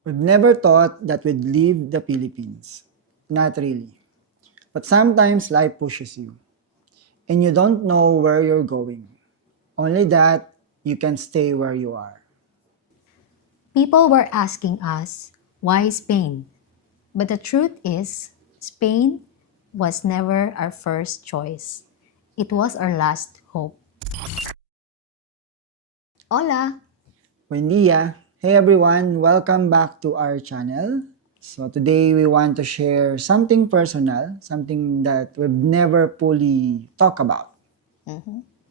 We've never thought that we'd leave the Philippines. Not really. But sometimes life pushes you, and you don't know where you're going. Only that you can stay where you are. People were asking us, why Spain? But the truth is, Spain was never our first choice. It was our last hope. Hola! Buen dia! Hey everyone, welcome back to our channel. So today we want to share something personal, something that we've never fully talked about.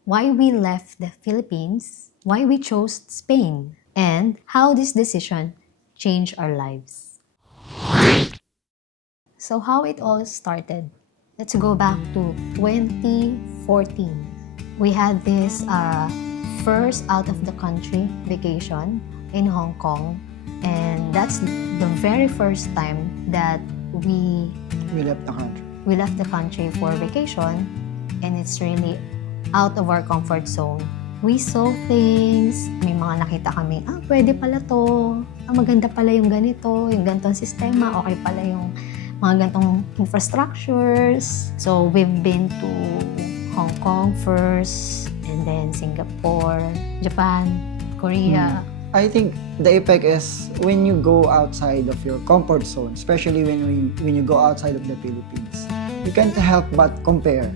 Why we left the Philippines, why we chose Spain, and how this decision changed our lives. So how it all started. Let's go back to 2014. We had this first out of the country vacation in Hong Kong, and that's the very first time that we We left the country. left the country for vacation, and it's really out of our comfort zone. We saw things, may mga nakita kami, pwede pala to, maganda pala yung ganito, yung ganitong sistema, okay pala yung mga ganitong infrastructures. So we've been to Hong Kong first, and then Singapore, Japan, Korea. I think the effect is when you go outside of your comfort zone, especially when you go outside of the Philippines, you can't help but compare.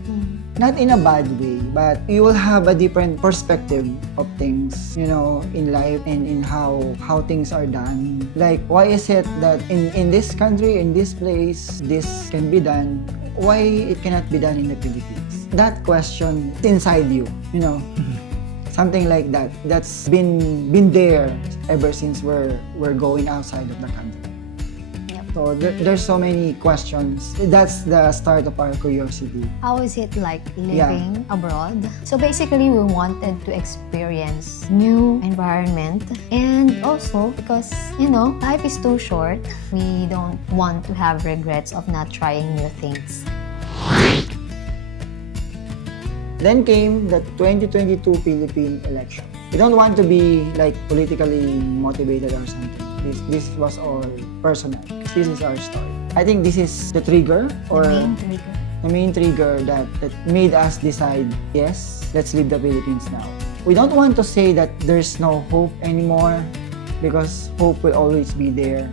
Not in a bad way, but you will have a different perspective of things, in life and in how things are done. Like, why is it that in this country, in this place, this can be done? Why it cannot be done in the Philippines? That question inside you, something like that. That's been there ever since we're going outside of the country. So there's so many questions. That's the start of our curiosity. How is it like living abroad? So basically, we wanted to experience new environment, and also because, life is too short, we don't want to have regrets of not trying new things. Then came the 2022 Philippine election. We don't want to be like politically motivated or something. This was all personal. This is our story. I think this is the trigger or the main trigger that made us decide, yes, let's leave the Philippines now. We don't want to say that there's no hope anymore because hope will always be there.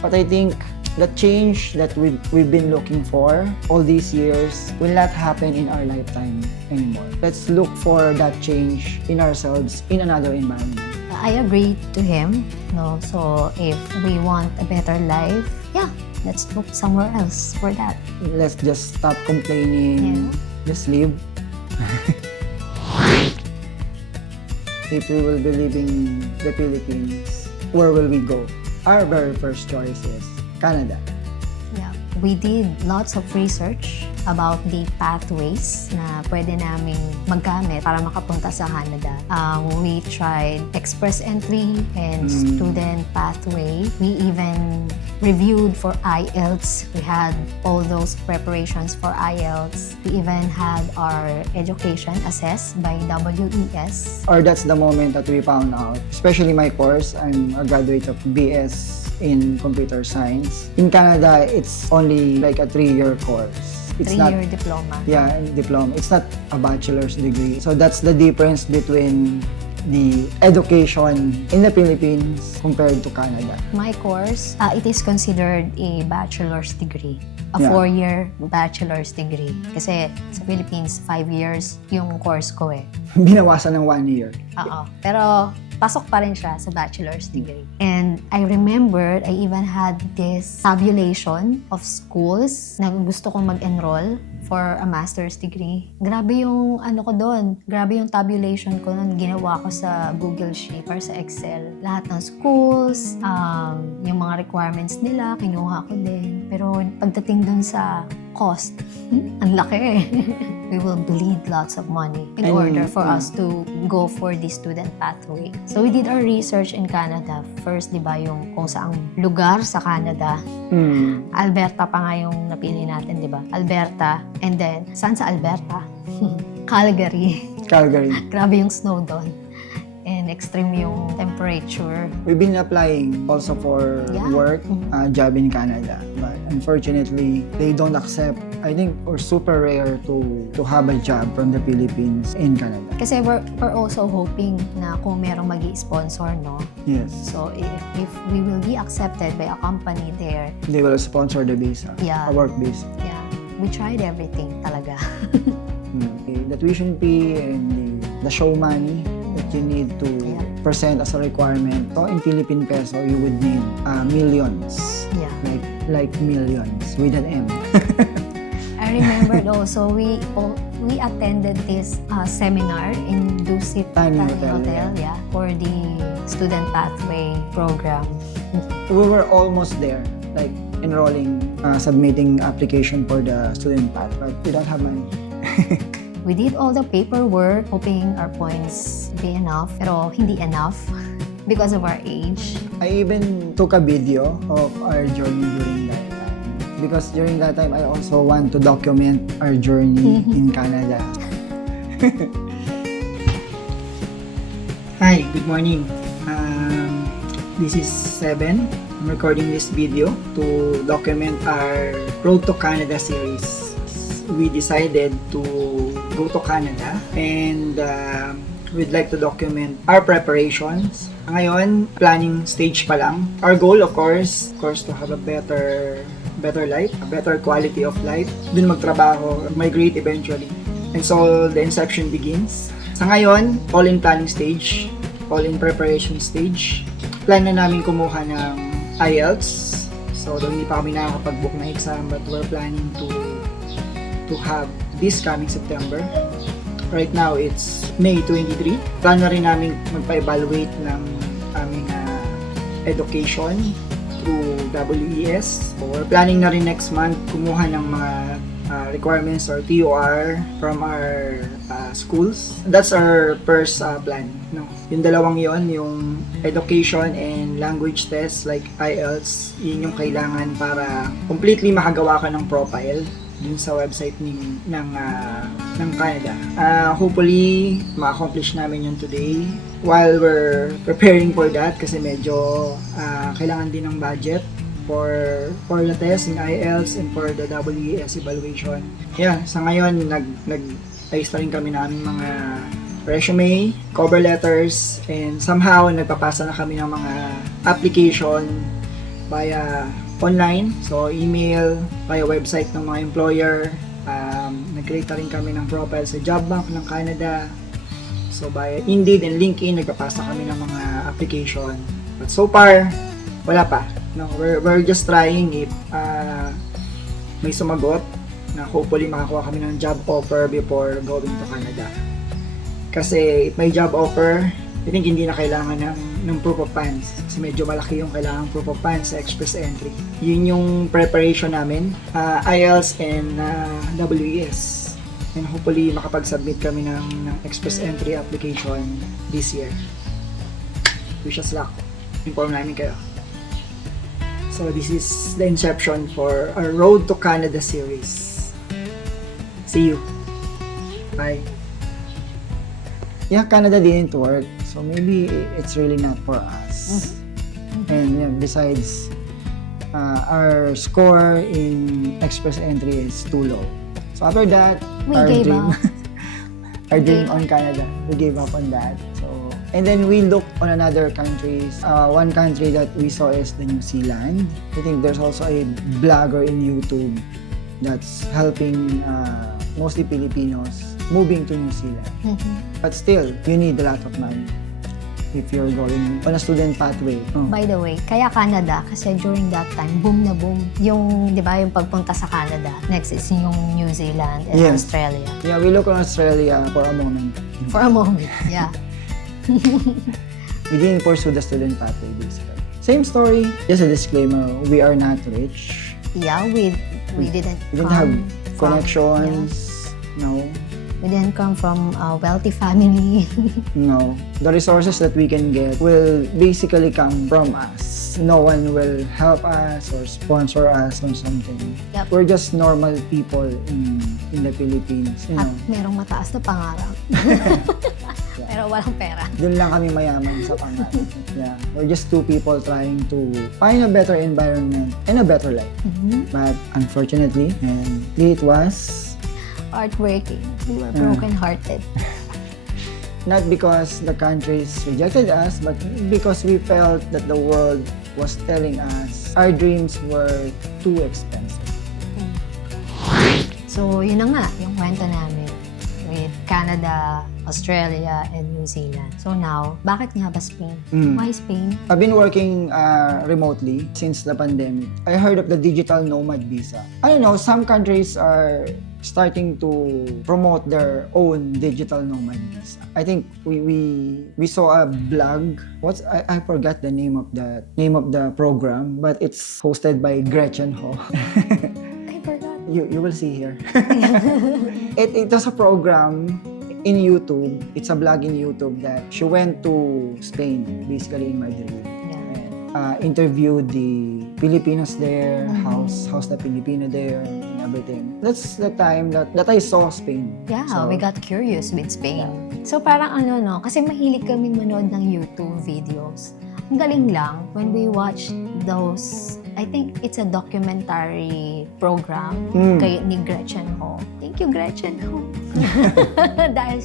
But I think the change that we've been looking for all these years will not happen in our lifetime anymore. Let's look for that change in ourselves in another environment. I agree to him. So if we want a better life, let's look somewhere else for that. Let's just stop complaining. Just live. If we will be leaving the Philippines, where will we go? Our very first choice is Canada. Yeah. We did lots of research about the pathways na pwede naming maggamit para makapunta sa Canada. We tried express entry and student pathway. We even reviewed for IELTS. We had all those preparations for IELTS. We even had our education assessed by WES. Or that's the moment that we found out. Especially my course, I'm a graduate of BS in computer science. In Canada, it's only like a 3-year course. It's Three-year diploma. Yeah, diploma. It's not a bachelor's degree. So that's the difference between the education in the Philippines compared to Canada. My course, it is considered a bachelor's degree. A Yeah. 4-year bachelor's degree. Kasi sa Philippines, 5 years yung course ko eh. Binawasan ng 1 year. Oo. Pero pasok pa rin siya sa bachelor's degree. And I remembered, I even had this tabulation of schools na gusto kong mag-enroll for a master's degree. Grabe yung ko doon. Grabe yung tabulation ko nun. Ginawa ko sa Google Sheet or sa Excel. Lahat ng schools, yung mga requirements nila, kinuha ko din. Pero pagdating dun sa cost, ang laki. We will bleed lots of money in order for us to go for the student pathway. So we did our research in Canada. First, di ba, yung kung saang lugar sa Canada. Alberta pa nga yung napili natin, di ba? Alberta. And then, saan sa Alberta? Calgary. Calgary. Grabe yung snow doon. And extreme yung temperature. We've been applying also for Yeah. work, job in Canada. But unfortunately, they don't accept. I think or super rare to have a job from the Philippines in Canada. Kasi we're also hoping na kung merong magi-sponsor, no? Yes. So if we will be accepted by a company there, They will sponsor the visa, Yeah. a work visa. yeah, we tried everything talaga. The tuition fee and the show money that you need to Yeah. present as a requirement. So in Philippine peso, you would need millions. Yeah. Like millions with an M. I remembered also we attended this seminar in Dusit Tani Hotel, Hotel, yeah, for the student pathway program. We were almost there, like enrolling, submitting application for the student path, but we don't have money. We did all the paperwork, hoping our points be enough, pero hindi enough because of our age. I even took a video of our journey during that time. Because during that time, I also want to document our journey in Canada. Hi, good morning. This is Seven. I'm recording this video to document our Road to Canada series. We decided to go to Canada and we'd like to document our preparations. Ngayon, planning stage pa lang. Our goal, of course, to have a better life, a better quality of life. Dun magtrabaho, migrate eventually. And so, the inception begins. Sa ngayon, all in planning stage, all in preparation stage. Plan na namin kumuha ng IELTS. So, though hindi pa kami nakakapag-book na exam, but we're planning to have this coming September. Right now, it's May 23. Plan na rin namin magpa-evaluate ng aming education through WES. So, we're planning na rin next month kumuha ng mga requirements or TOR from our schools. That's our first plan. No? Yung dalawang yon, yung education and language test like IELTS, yun yung kailangan para completely makagawa ka ng profile dun sa website ng Canada. Hopefully, ma-accomplish namin yun today while we're preparing for that kasi medyo kailangan din ng budget for the test in IELTS and for the WES evaluation. Yeah, sa ngayon, nag-ayos na rin kami ng aming mga resume, cover letters, and somehow nagpapasa na kami ng mga application via online, so email, via website ng mga employer. Nag-create na rin kami ng profile sa Job Bank ng Canada. So via Indeed and LinkedIn, nagpapasa kami ng mga application. But so far, wala pa. No, we're just trying if may sumagot na hopefully makakuha kami ng job offer before going to Canada. Kasi if may job offer, I think hindi na kailangan ng proof of funds kasi medyo malaki yung kailangan proof of funds sa express entry. Yun yung preparation namin, IELTS and WES. And hopefully makapag-submit kami ng express entry application this year. Wish us luck. Inform namin kayo. So this is the inception for our Road to Canada series. See you. Bye. Yeah, Canada didn't work. So maybe it's really not for us. And yeah, besides, our score in express entry is too low. So after that, We our gave dream, up. our dream on Canada, we gave up on that. So and then we looked on another countries. One country that we saw is the New Zealand. I think there's also a blogger in YouTube that's helping mostly Filipinos moving to New Zealand. But still, you need a lot of money if you're going on a student pathway. By the way, kaya Canada kasi during that time, boom na boom. Yung, di ba, yung pagpunta sa Canada. Next is yung New Zealand and Yes. Australia. Yeah, we look on Australia for a moment. For a moment, yeah. We didn't pursue the student pathway basically. Same story, just a disclaimer, we are not rich. Yeah, we didn't We didn't come have from- connections. No. We didn't come from a wealthy family. No. The resources that we can get will basically come from us. No one will help us or sponsor us on something. Yep. We're just normal people in the Philippines, you At know. merong mataas na pangarap. Pero walang pera. Doon lang kami mayaman sa pangarap. Yeah. We're just two people trying to find a better environment and a better life. But unfortunately, and it was Heartbreaking. We were broken-hearted. not because the countries rejected us, but because we felt that the world was telling us our dreams were too expensive. So, yun na nga, yung kwento namin with Canada, Australia, and New Zealand. So now, bakit nga ba Spain? Why Spain? I've been working remotely since the pandemic. I heard of the digital nomad visa. I don't know, some countries are starting to promote their own digital nomad visa. I think we saw a blog. I forgot the name of the program, but it's hosted by Gretchen Ho. I forgot. You will see here. It was a program in YouTube. It's a blog in YouTube that she went to Spain, basically in Madrid. And interviewed the Filipinos there, how's the Filipino there, and everything. That's the time that I saw Spain. Yeah, So, we got curious with Spain. So parang kasi mahilig kaming manood ng YouTube videos. Ang galing lang when we watched those, I think it's a documentary program ni Gretchen Ho. Thank you, Gretchen Ho. Dahil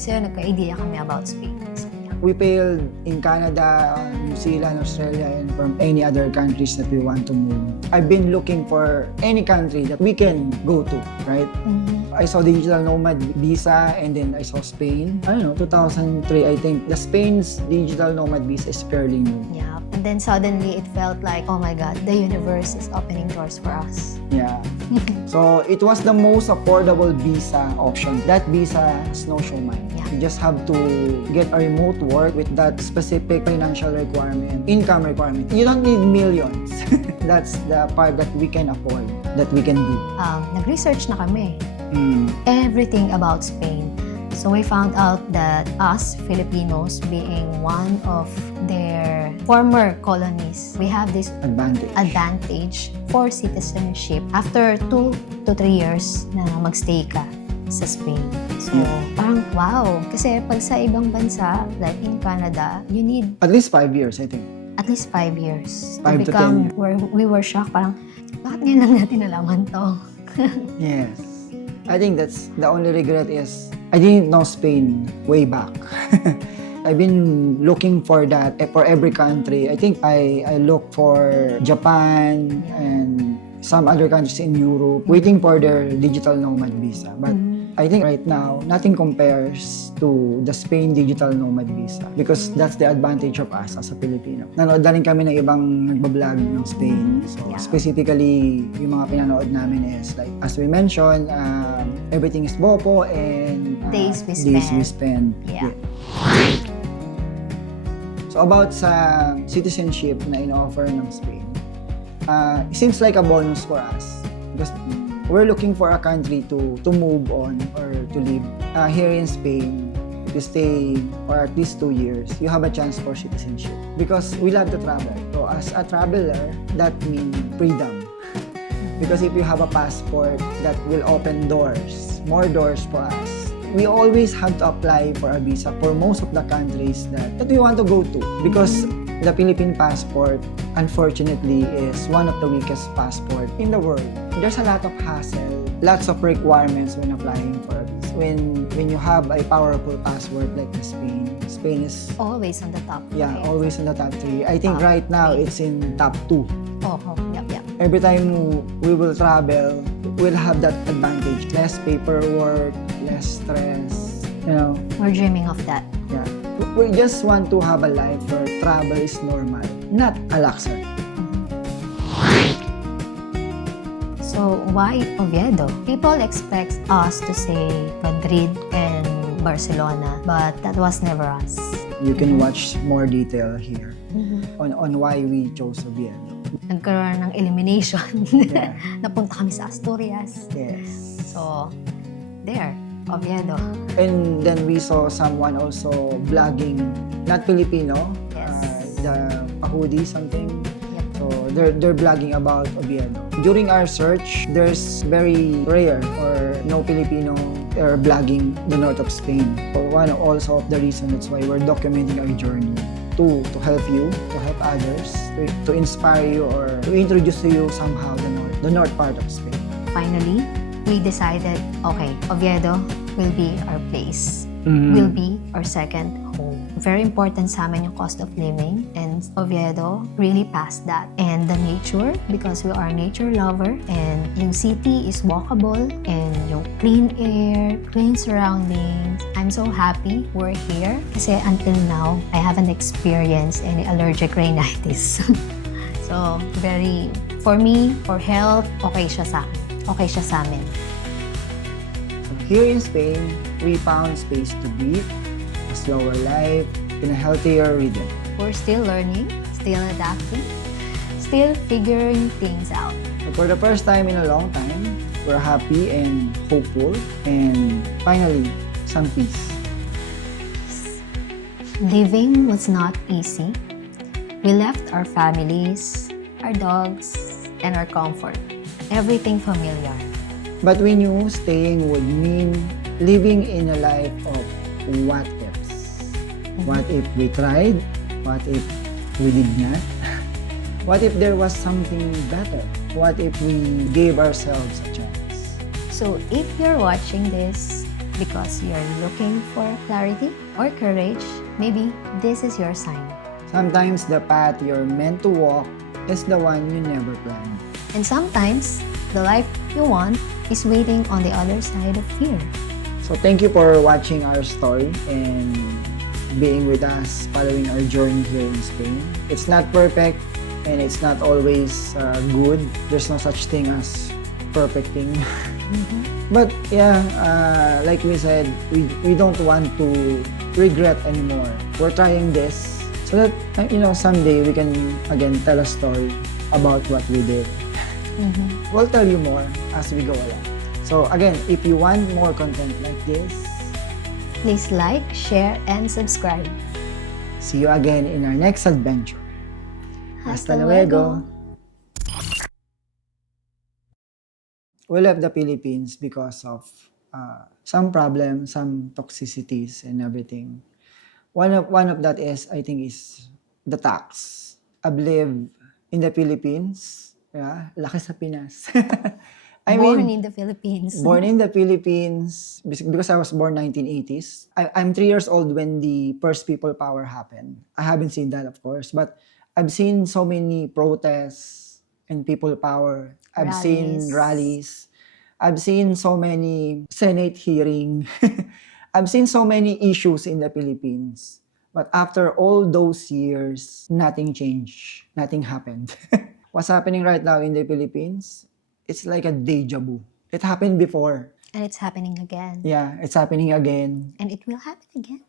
sa'yo, nagka-idea kami about Spain. So, yeah. we failed in Canada, New Zealand, Australia, and from any other countries that we want to move. I've been looking for any country that we can go to, right? I saw the digital nomad visa, and then I saw Spain. I don't know, 2003, I think. The Spain's digital nomad visa is fairly new. Yeah. And then suddenly it felt like, oh my God, the universe is opening doors for us. Yeah. So it was the most affordable visa option. That visa has no showman. Yeah. You just have to get a remote work with that specific financial requirement, income requirement. You don't need millions. That's the part that we can afford, that we can do. Nag-research na kami. Everything about Spain. So we found out that us, Filipinos, being one of their former colonies, we have this advantage for citizenship after 2 to 3 years na magstay ka sa Spain. So, parang wow. Kasi pag sa ibang bansa, like in Canada, you need At least 5 years, I think. at least 5 years 5 to 10 years. We were shocked. Parang, bakit ngayon lang natin nalaman to? Yes. I think that's the only regret is I didn't know Spain way back. I've been looking for that for every country. I think I look for Japan and some other countries in Europe waiting for their digital nomad visa. But I think right now, nothing compares to the Spain digital nomad visa because that's the advantage of us as a Filipino. Nanood na rin kami ng ibang nagbablog ng Spain. So specifically, yung mga pinanood namin is like, as we mentioned, everything is BOPO and Days we spend. Yeah. So about sa citizenship na in-offer ng Spain, it seems like a bonus for us because we're looking for a country to move on or to live. Here in Spain, if you stay for at least 2 years, you have a chance for citizenship because we love to travel. So as a traveler, that means freedom. Because if you have a passport, that will open doors, more doors for us. We always have to apply for a visa for most of the countries that we want to go to because the Philippine passport, unfortunately, is one of the weakest passport in the world. There's a lot of hassle, lots of requirements when applying for a visa. When you have a powerful passport like the Spain is Always on the top. yeah, right? always in the top 3. I think Top right now 3. it's in top 2. Yep. Every time we will travel, we'll have that advantage. Less paperwork, less stress, you know. We're dreaming of that. Yeah. We just want to have a life where travel is normal, not a luxury. So why Oviedo? People expect us to say Madrid and Barcelona, but that was never us. You can watch more detail here on why we chose Oviedo. Nagkaroon ng elimination. Yeah. Napunta kami sa Asturias. Yes. So, there, Oviedo. And then we saw someone also vlogging, not Filipino, Yes. the Pahudi something. Yep. So they're vlogging about Oviedo. During our search, there's very rare or no Filipino are vlogging the north of Spain. For one also of the reason that's why we're documenting our journey to help you, to help others, to inspire you or to introduce to you somehow the north part of Spain. Finally, we decided, okay, Oviedo will be our place. Will be our second home. Very important sa amin yung cost of living, and Oviedo really passed that. And the nature, because we are nature lover, and yung city is walkable, and yung clean air, clean surroundings. I'm so happy we're here kasi until now, I haven't experienced any allergic rhinitis. So, for me, for health, okay siya sa akin. Okay siya sa amin. Here in Spain, we found space to breathe, a slower life, in a healthier rhythm. We're still learning, still adapting, still figuring things out. So for the first time in a long time, we're happy and hopeful, and finally, some peace. Living was not easy. We left our families, our dogs, and our comfort. Everything familiar. But we knew staying would mean living in a life of what ifs. What if we tried? What if we did not? What if there was something better? What if we gave ourselves a chance? So if you're watching this because you're looking for clarity or courage, maybe this is your sign. Sometimes the path you're meant to walk is the one you never planned. And sometimes the life you want is waiting on the other side of fear. So thank you for watching our story and being with us, following our journey here in Spain. It's not perfect and it's not always good. There's no such thing as perfect thing. But yeah, like we said, we don't want to regret anymore. We're trying this so that, someday we can again tell a story about what we did. We'll tell you more as we go along. So again, if you want more content like this, Please like, share, and subscribe. see you again in our next adventure. Hasta luego! We left the Philippines because of some problems, some toxicities and everything. One of that is, I think, is the tax. I've lived in the Philippines. Yeah, laki sa Pinas. Born in the Philippines. Born in the Philippines because I was born 1980s. I'm 3 years old when the first people power happened. I haven't seen that, of course, but I've seen so many protests and people power. I've seen rallies. I've seen so many Senate hearing. I've seen so many issues in the Philippines. But after all those years, nothing changed. Nothing happened. What's happening right now in the Philippines, it's like a deja vu. It happened before. And it's happening again. Yeah, it's happening again. And it will happen again.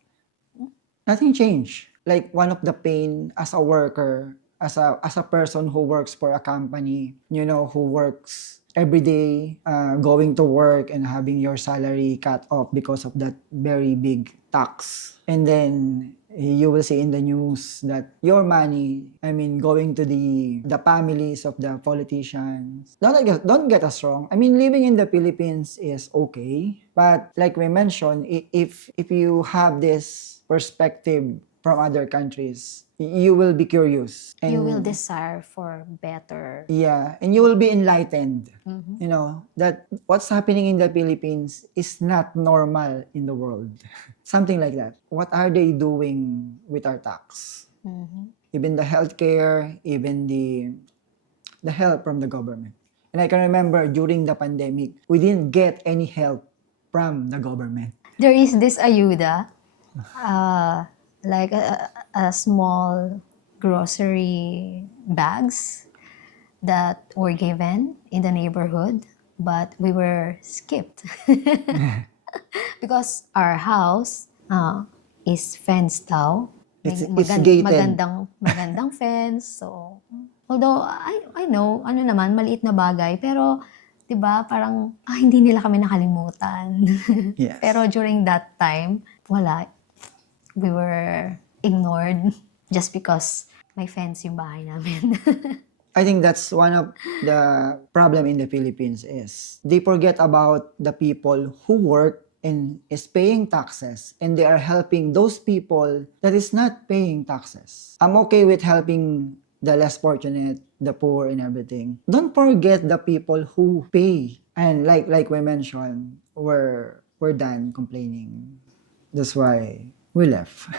Nothing changed. Like one of the pain as a worker, as a person who works for a company, who works every day, going to work and having your salary cut off because of that very big tax. And then you will see in the news that your money, going to the families of the politicians. Don't get us wrong. Living in the Philippines is okay. But like we mentioned, if you have this perspective from other countries, you will be curious. And You will desire for better. yeah, and you will be enlightened. That what's happening in the Philippines is not normal in the world. Something like that. What are they doing with our tax? Even the healthcare, even the help from the government. And I can remember during the pandemic, we didn't get any help from the government. There is this ayuda, like a small grocery bags that were given in the neighborhood, but we were skipped because our house is fenced out. It's gated. Magandang fence. So, although I know, maliit na bagay, pero 'di ba, parang hindi nila kami nakalimutan. Yes. Pero during that time, wala. We were ignored just because may fence yung bahay namin. I think that's one of the problem in the Philippines is they forget about the people who work and is paying taxes and they are helping those people that is not paying taxes. I'm okay with helping the less fortunate, the poor and everything. Don't forget the people who pay. And like we mentioned, we're done complaining. That's why we left.